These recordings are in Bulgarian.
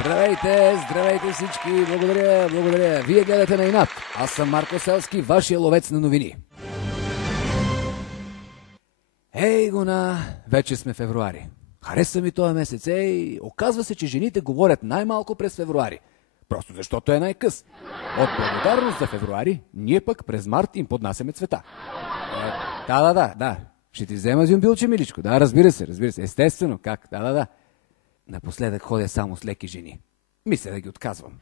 Здравейте, здравейте всички! Благодаря, благодаря. Вие гледате на Инат. Аз съм Марко Селски, вашия ловец на новини. Ей, гона, вече сме февруари. Хареса ми този месец. Ей, оказва се, че жените говорят най-малко през февруари. Просто защото е най-къс. От благодарност за февруари, ние пък през март им поднасяме цвета. Да. Ще ти взема зюмбилче, миличко. Да, разбира се. Естествено, как? Да. Напоследък ходя само с леки жени. Мисля да ги отказвам.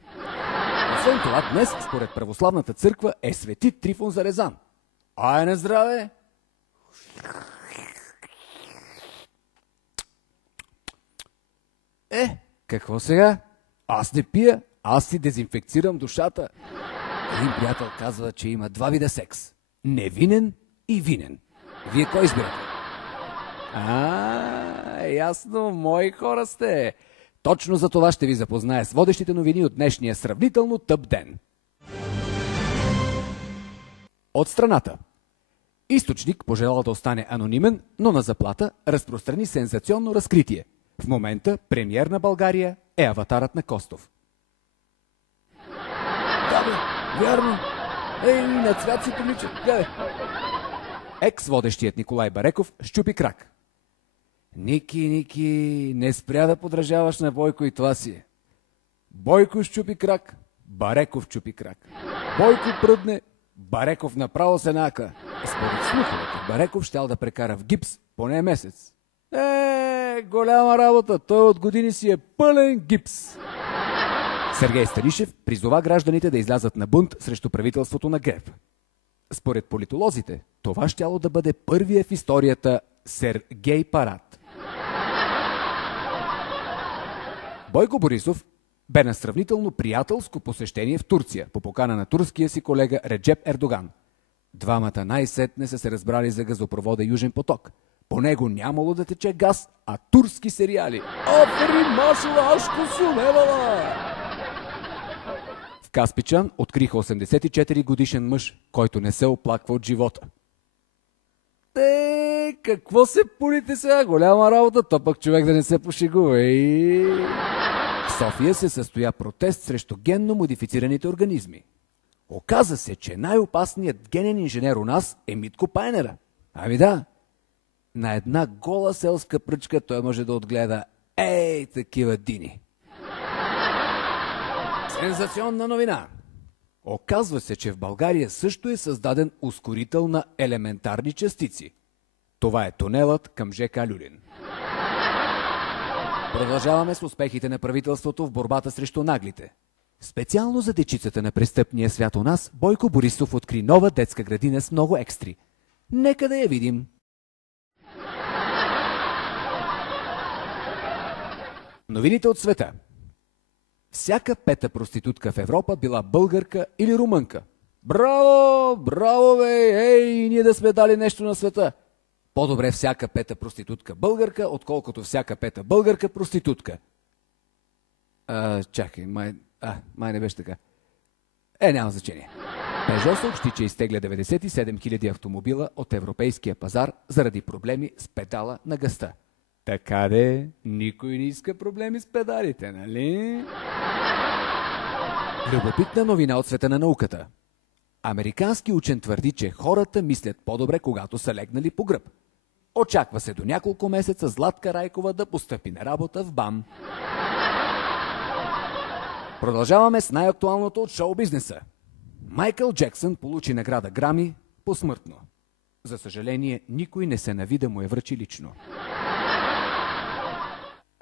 Освен това, днес, според православната църква, е свети Трифон Зарезан. Ай на здраве! Какво сега? Аз не пия, аз си дезинфекцирам душата. Един приятел казва, че има два вида секс. Невинен и винен. Вие кой избирате? Ясно, мои хора сте. Точно за това ще ви запозная с водещите новини от днешния сравнително тъп ден. От страната. Източник пожелал да остане анонимен, но на заплата разпространи сензационно разкритие. В момента премиер на България е аватарът на Костов. Да, бе, вярно. На цвят си прилича. Гледай. Екс-водещият Николай Бареков щупи крак. Ники, не спря да подражаваш на Бойко и това си. Бойко щупи крак, Бареков щупи крак. Бойко пръдне, Бареков направо се нака. Според слуховете, Бареков щял да прекара в гипс поне месец. Голяма работа, той от години си е пълен гипс. Сергей Станишев призова гражданите да излязат на бунт срещу правителството на ГЕРБ. Според политолозите, това щяло да бъде първия в историята Сергей парад. Бойко Борисов бе на сравнително приятелско посещение в Турция по покана на турския си колега Реджеп Ердоган. Двамата най-сетне са се разбрали за газопровода Южен поток. По него нямало да тече газ, а турски сериали. Аферин Машала Ашко Сунелала! В Каспичан откриха 84 годишен мъж, който не се оплаква от живота. Какво се пулите сега? Голяма работа, то пък човек да не се пошегува. В София се състоя протест срещу генно модифицираните организми. Оказа се, че най-опасният генен инженер у нас е Митко Пайнера. Ами да, на една гола селска пръчка той може да отгледа такива дини. Сензационна новина! Оказва се, че в България също е създаден ускорител на елементарни частици. Това е тунелът към ЖК Люлин. Продължаваме с успехите на правителството в борбата срещу наглите. Специално за дечицата на престъпния свят у нас, Бойко Борисов откри нова детска градина с много екстри. Нека да я видим. Новините от света. Всяка пета проститутка в Европа била българка или румънка. Браво, бе! Ние да сме дали нещо на света. По-добре всяка пета проститутка българка, отколкото всяка пета българка проститутка. Чакай, май не беше така. Няма значение. Peugeot съобщи, че изтегля 97 000 автомобила от европейския пазар заради проблеми с педала на газта. Така де, никой не иска проблеми с педалите, нали? Любопитна новина от света на науката. Американски учен твърди, че хората мислят по-добре, когато са легнали по гръб. Очаква се до няколко месеца Златка Райкова да постъпи на работа в БАМ. Продължаваме с най-актуалното от шоу-бизнеса. Майкъл Джексън получи награда Грами посмъртно. За съжаление, никой не се нави да му я връчи лично.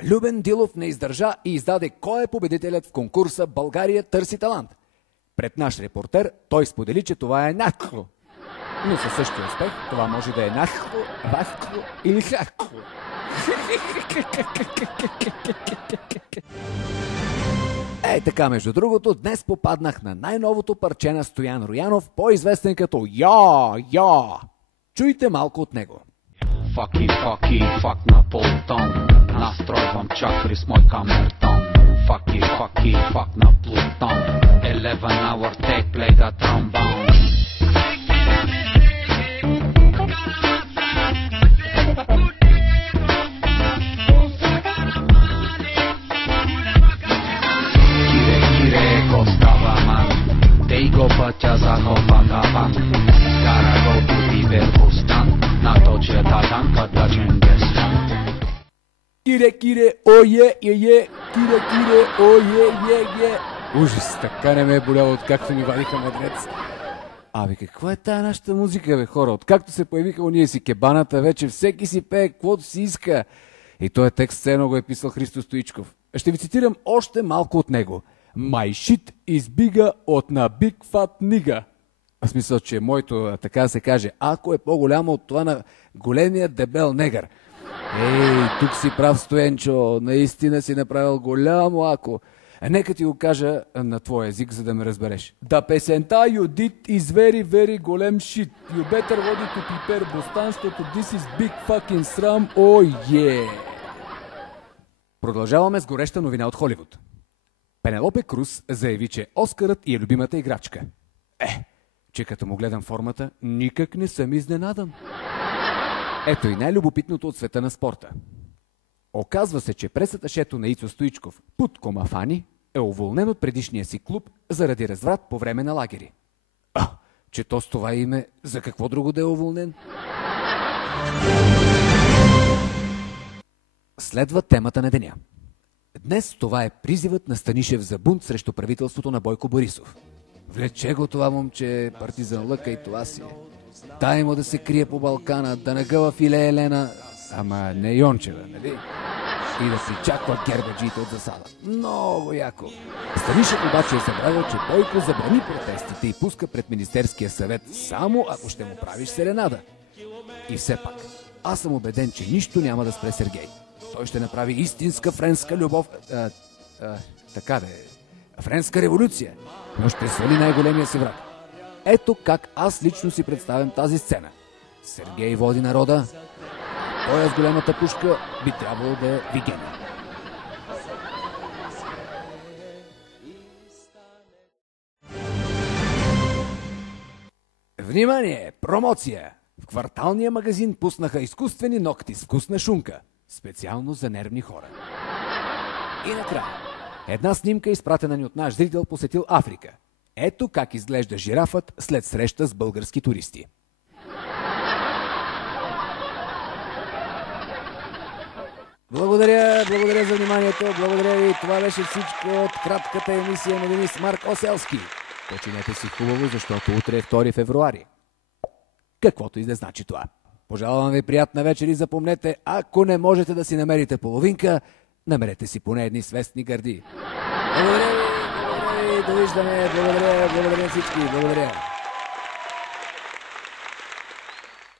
Любен Дилов не издържа и издаде кой е победителят в конкурса «България търси талант». Пред наш репортер той сподели, че това е нахло. Но със същия успех това може да е нахло, вахло или хахло. Така, между другото, днес попаднах на най-новото парче на Стоян Роянов, по-известен като Я. Чуйте малко от него. Факи, фак на Плутон. Настройвам чакри с мой камертон. Факи, фак на Плутон. 11 hour take play the trombone. пътя за Копангабан. Gotta go to Дибербустан, на точията танка да Чингисхан. Кире, ое, кире, ое. Ужас, така не ме е боляло, откакто ми вадиха мъдрец. Абе, каква е тая нашата музика, бе, хора? Откакто се появиха уния си кебаната, вече всеки си пее каквото си иска. И този текст ценно го е писал Христо Стоичков. Ще ви цитирам още малко от него. My shit is bigger от на Big Fat Nigga. В смисъл, че моето, така да се каже, ако е по-голямо от това на големия дебел негър. Ей, тук си прав, Стоенчо, наистина си направил голямо ако. Нека ти го кажа на твой език, за да ме разбереш. Да песента you did is very, very голем shit. You better води to Пипер Бостан, защото this is big fucking sram, oh yeah. Продължаваме с гореща новина от Холивуд. Пенелопе Круз заяви, че Оскарът е любимата играчка. Че като му гледам формата, никак не съм изненадан. Ето и най-любопитното от света на спорта. Оказва се, че пресаташето на Ицо Стоичков, Путко Мафани, е уволнен от предишния си клуб заради разврат по време на лагери. Че то с това име за какво друго да е уволнен? Следва темата на деня. Днес това е призивът на Станишев за бунт срещу правителството на Бойко Борисов. Влече го това момче, партизан лъка и това си. Дай му да се крие по Балкана, да нагъва филе Елена, ама не Йончева, нали? И да си чаква гербаджиите от засада. Много яко. Станишев обаче е забравил, че Бойко забрани протестите и пуска пред Министерския съвет само ако ще му правиш серенада. И все пак, аз съм убеден, че нищо няма да спре Сергей. Той ще направи истинска френска любов. Така да е. Френска революция. Но ще свали най-големия си враг. Ето как аз лично си представям тази сцена. Сергей води народа. Той с големата пушка би трябвало да е Вигенин. Внимание! Промоция! В кварталния магазин пуснаха изкуствени ногти с вкусна шунка. Специално за нервни хора. И накрая. Една снимка, изпратена ни от наш зрител, посетил Африка. Ето как изглежда жирафът след среща с български туристи. Благодаря за вниманието, благодаря ви. Това беше всичко от кратката емисия на Денис Марк Оселски. Починете си хубаво, защото утре е 2 февруари. Каквото и да значи това. Пожелавам ви приятна вечер и запомнете, ако не можете да си намерите половинка, намерете си поне едни свестни гърди. Благодаря ви, довиждане, благодаря всички, благодаря.